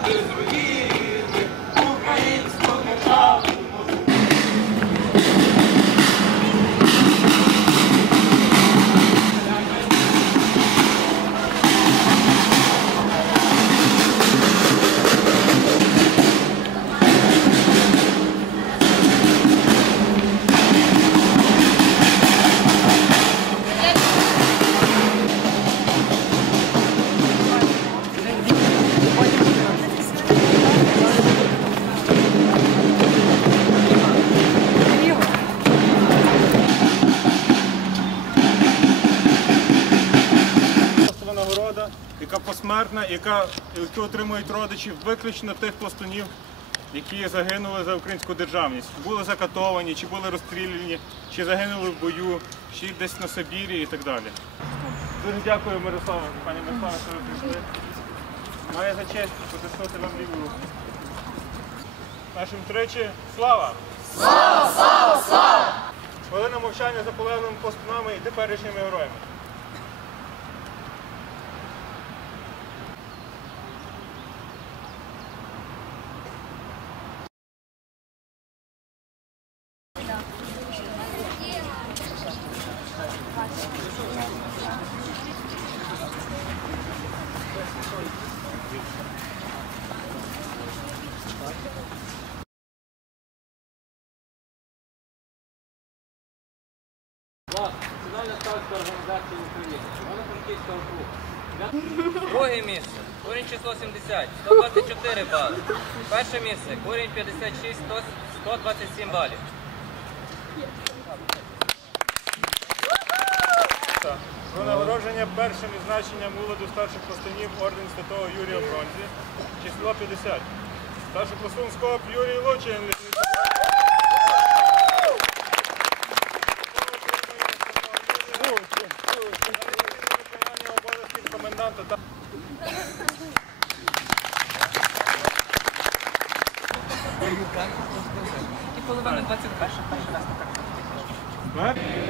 Thank you. Посмертна, яка, яку отримують родичі виключно тих пластунів, які загинули за українську державність. Були закатовані, чи були розстріляні, чи загинули в бою, чи десь на Сибірі і так далі. Дуже дякую, Мирославе, пані Мирославе, що ви прийшли. Має за честь потиснути вам ліву руку. Нашим тричі слава! Слава! Слава! Слава! Хвилина мовчання за полеглими пластунами і теперішніми героями. Національна ставська організація України, Івано-Франківська округ. Друге місце. Корінь число 70, 124 бали. Перше місце. Корінь 56, 100 127 балів. Про нагородження першим відзначенням молоду старших пластунів орден Святого Юрія бронзі, число 50. Старший пластун Скоп Юрій Лучин. Коменданта та І половина 21, перший раз Смерть?